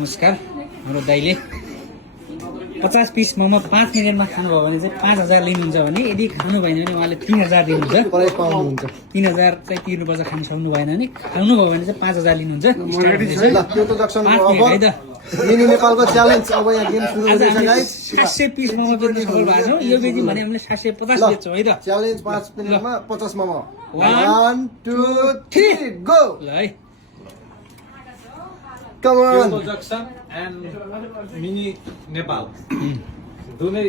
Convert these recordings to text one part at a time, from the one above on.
नमस्कार। हाम्रो दाइले 50 पिस मोमो 5 मिनटमा खानुभयो भने चाहिँ 5000 लिनुहुन्छ भने यदि खानु भएन भने उहाँले 3000 दिनुहुन्छ। 3000 चाहिँ तिर्नुपर्छ खान सक्नु भएन भने, खानु भयो भने चाहिँ 5000 लिनुहुन्छ। मिनी नेपालको च्यालेन्ज अब यहाँ गेम सुरु हुँदैछ गाइस। 700 पिस मोमो बेच्न सफल भएको छौँ। यो बेच्यौँ भने हामीले 750 बेच्छौँ है त। च्यालेन्ज 5 मिनेटमा 50 मोमो। 1 2 3 गो। ल है। Come on. Junction and mini Nepal दुनै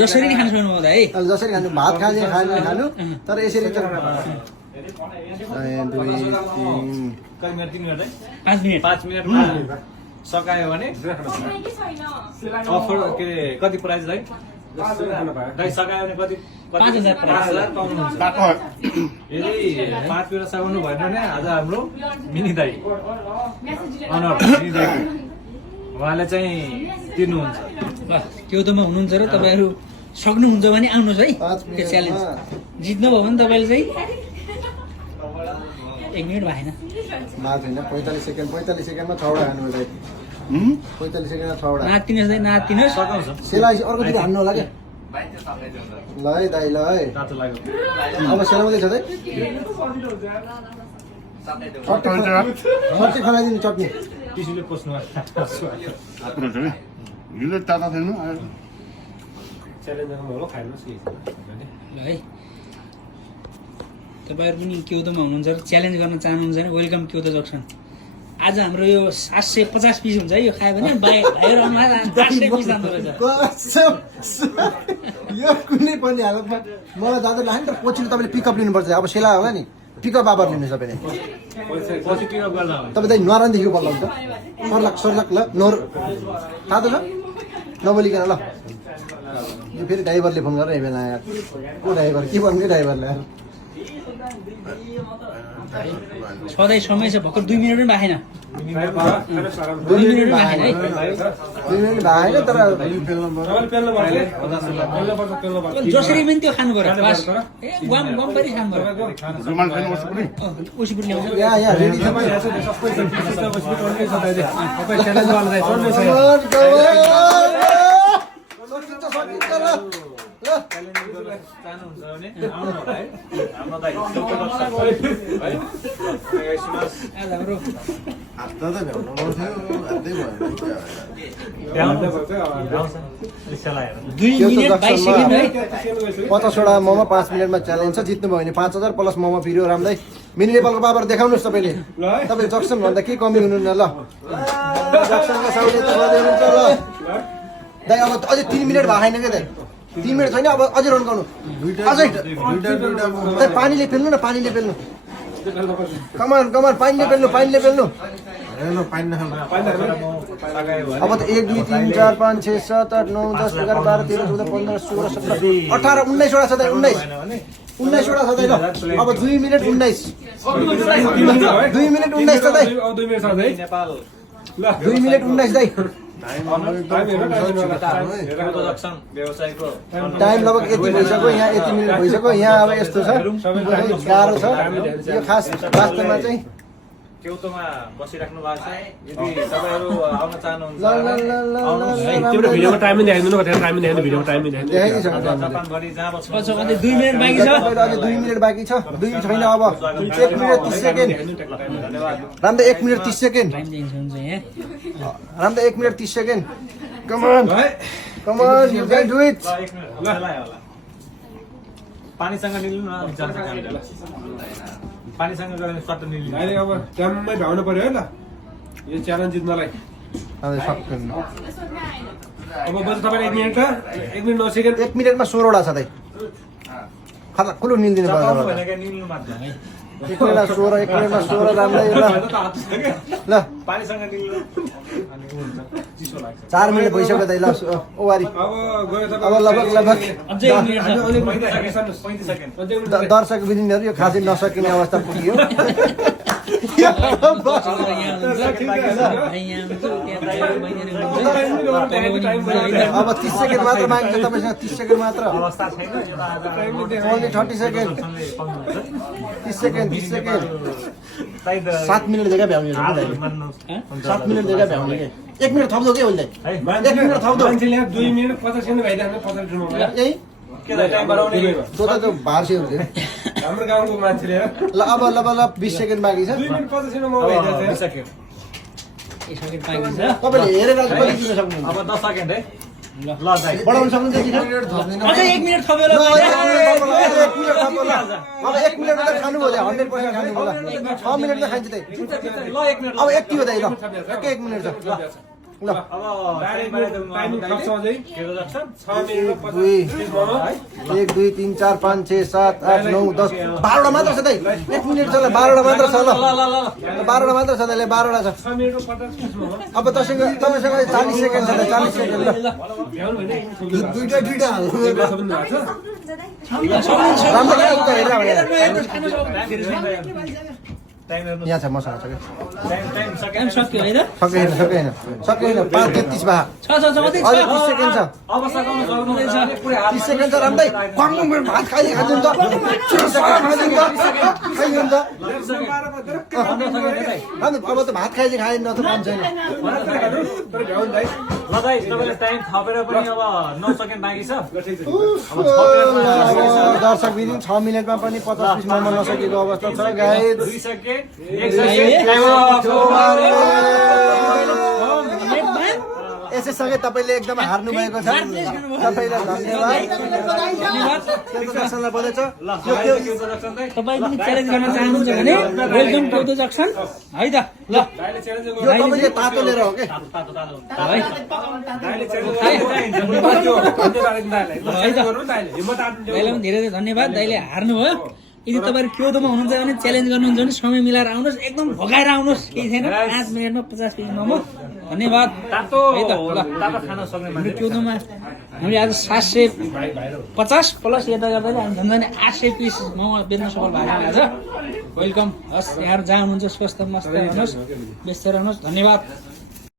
जसरी नि खान सक्नुभयो है। जसरी खानु भात खाने खानु तर यसरी त 1 2 3 5 मिनट सकायो भने अफर के अरे कति प्राइस दाइ सकायो भने कति 5000 पाउनुहुन्छ। यदि 5 मिनट सकाउनु भएन भने आज हाम्रो मिनी दाइ अनर मिनी दाइ उहाँले चाहिँ तिर्नुहुन्छ। ल क्योदोमा हुनुहुन्छ र तपाईहरु सक्नुहुन्छ भने आउनुहोस् है। यो च्यालेन्ज जित्नु भयो भने तपाईले चाहिँ 1 मिनेट भएन। मार छैन 45 सेकेन्डमा 6 वटा खानु होला। 45 सेकेन्डमा 6 वटा। नातिनुहोस् है नातिनुहोस्। सकाउँछ सेलाइ अर्कोतिर हान्नु होला के। ल है दाइ ल है। तातो लाग्यो अब सेलाउँदै छ दाइ। चट्नी खनाइदिनु चट्नी। टिस्युले पोस्नु हिलो ताता थिएन च्यालेन्जमा होला खाइनुहोस् कि ल है। तपाईहरु पनि क्योदोमा हुनुहुन्छ र च्यालेन्ज गर्न चाहनुहुन्छ भने वेलकम क्योदो जक्सन। आज हाम्रो यो 750 पिस हुन्छ है। यो खायो भने भाइहरु अनुहार 800 पिस जान्छ रहेछ। यो कुनै पनि हालतमा मलाई जाँदै लाग्यो नि त। पछि तपाईँले पिकअप लिनुपर्छ। अब सेला होला नि पिकअप आबर लिनु सबैले। पछि पिकअप गर्न तपाईँ दाइ नरानदेखि बल्ल हुन्छ। सर्लक ल नोर तातो छ नबोलिकन ल। यो फेरि ड्राइभरले फोन गरेर बेला यार को ड्राइभर के भन्ने ड्राइभरले यार। सधैँ समय छ भर्खर 2 मिनेट पनि बाखेन। 2 मिनेट भएन है। 2 मिनेट भएन तर जसरी पनि त्यो खानु पर्यो बस। ए वाम पनि खानु पर्यो। रुमाल खानु पर्छ पनि उसीपुर ल्याउँछ। यहाँ रेडी छ भाइ। चाहनुहुन्छ भने आउनु होला है। हाम्रो दाइ आज हाम्रो हात्ता त भ्याउनु पर्थ्यो हात्तै भएन। 2 मिनेट 22 सेकेन्ड है। 50 वटा मोमो 5 मिनेटमा च्यालेन्ज छ। जित्नु भयो भने 5000 प्लस मोमो फिर्यो राम्रै। मिनी नेपालको पावर देखाउनुहोस् तपाईँले। तपाईँ जक्सन भन्दा के कमी हुनुहुन्न ल। जक्सनका साउले त गर्दै हुनुहुन्छ ल। दाइ अब अझै 3 मिनेट भएन के दाइ। 3 मिनेट छैन अब अझै रन्काउनु। अझै दाइ पानीले पेल्नु न पानीले पेल्नु। कमान पानीले पेल्नु। अब त 1 2 3 4 5 6 7 8 9 10 11 12 13 14 15 16 17 18 19 वटा छ दाइ। 19 वटा छ दाइ ल। अब 2 मिनेट 19 2 मिनेट 19 छ दाइ। 2 मिनेट 19 दाइ। टाइम लगभग यति भइसक्यो। यहाँ यति मिनट भइसक्यो। यहाँ अब यस्तो छ गाह्रो छ यो खास वास्तवमा चाहिँ। क्योतोमा बसिराख्नु भएको छ। यदि तपाईहरु आउन चाहनुहुन्छ तिम्रो भिडियोको टाइम पनि देखाइदिनु कति टाइम देखाइदिनु भिडियोको टाइम पनि देखाइदिन्छ। जापानभरि जहाँ बस्नु अझै 2 मिनेट बाँकी छ। अझै 2 मिनेट बाँकी छ। 2 छैन अब 1 मिनेट 30 सेकेन्ड। राम्दै 1 मिनेट 30 सेकेन्ड। टाइम दिन्छ यहाँ। राम्दै 1 minute 30 second. Come on you can do it. पानीसँग निल्नु न जान्छ कामले। पानीसँग गएर सट्ट निल्नु। अहिले अब ट्याममै भ्याउनु पर्यो है ल यो च्यालेन्ज जित्नलाई। अब सक्दैन। अब बस तपाईले 1 मिनेट 9 सेकेन्ड 1 मिनेटमा 16 वटा छ दाइ। खाला कुलो निल्दिनु पर्छ। भनेको निल्नु मात्र है। 1 मिनेटमा 16 राम्रै ल। ल पानीसँग निल्नु अनि हुन्छ चिसो लाग्छ। 4 मिनेट भइसक्यो दाइ ल। ओवारी अब गयो अब लगभग अझै 1 मिनेट छ। 35 सेकेन्ड दर्शक बिदिनीहरू यो खासै नसकिने अवस्था पुग्यो। अब 30 सेकेन्ड मात्र बाँकी छ तपाईसँग। 30 सेकेन्ड मात्र। अवस्था छैन यो त आज only 30 second. 30 second 30 second. 7 minute जग्गा भ्याउने 7 मिनेट जग्गा भ्याउने के 1 मिनट थप्दो के उसले है 1 मिनट थप्दो मान्छेले 2 मिनट 50 सेकेन्ड भइदियो 50 रुपियाँ होला यही के टाइम बढाउने त्यो त भारसे हुन्छ हाम्रो गाउँको मान्छेले ल अब 20 सेकेन्ड बाँकी छ 2 मिनट 50 सेकेन्ड म भइदियो अब 20 सेकेन्ड एक सेकेन्ड पाइन्छ तपाईले हेरेर चाहिँ कति दिन सक्नुहुन्छ अब 10 सेकेन्ड है ल दाइ बढाउन सक्नुहुन्छ कि अझै 1 मिनेट थप्यो ल, ल 1 मिनेट थप्नु ल अब 1 मिनेट त खानु भयो 100% खानु होला 6 मिनेट त खाइन्छ त्यही ल 1 मिनेट अब यति हो त ल एकै 1 मिनेट छ ल अब टाइमिङ खप्छ अझै के गर्छ 6 मिनेट 50 मोमो 1 2 3 4 5 6 7 8 9 10 12 मात्र छ दाइ 1 मिनेट छ ल 12 मात्र छ ल 12 मात्र छ दाइ 12 छ 6 मिनेट 50 पिस मोमो अब तपाईसँग 40 सेकेन्ड छ 40 सेकेन्ड ल भ्याउनु भने दुईटा हाल्नु सबैले भएको छ राम्रो के उता हेरेर टाइम हेर्नु यहाँ छ मसँग छ टाइम सकेन टाइम सक्यो होइन सकेन 5:33 भा छ कति अझै छ 30 सेकेन्ड छ अब सकाउन सक्नुहुँदैछ पुरै हात 30 सेकेन्ड छ राम्रै कम भात खाइ खाइदिनु त 30 सेकेन्ड खाइदिनु त अब त भात खाइ खाइदिनु त काम छैन तर भ्याउनु दाइ ल दाइ तपाईले टाइम थपेर पनि अब 9 सेकेन्ड बाँकी छ दर्शक बिदिन 6 मिनेटमा पनि 50 पिस मोमो नसकेको अवस्था छ गाइस 2 सेकेन्ड 1 सेकेन्ड यसैसँगै तपाईँले एकदम हार्नु भएको छ तपाईँलाई धन्यवाद जक्सनलाई बोलेछ तपाईँ पनि च्यालेन्ज गर्न चाहनुहुन्छ भने वेलकम टु द जक्सन है त ल यो तपाईँले तातो लिएर हो के दाइलाई पनि धेरै धेरै धन्यवाद दाइले हार्नुभयो यदि तपाईँहरू क्योदोमा हुनुहुन्छ भने च्यालेन्ज गर्नुहुन्छ भने समय मिलाएर आउनुहोस् एकदम भगाएर आउनुहोस् केही छैन 5 मिनटमा 50 पिस मोमो धन्यवाद तातो है त ल तातो खान सक्ने हाम्रो क्योदोमा हामीले आज 750 प्लस यता गर्दा हामी भन्दा नि 800 पिस मोमो बेच्न सफल भएको आज वेलकम हस् यहाँहरू जहाँ हुनुहुन्छ स्वस्थ मस्त हुनुहोस् व्यस्त रहनुहोस् धन्यवाद।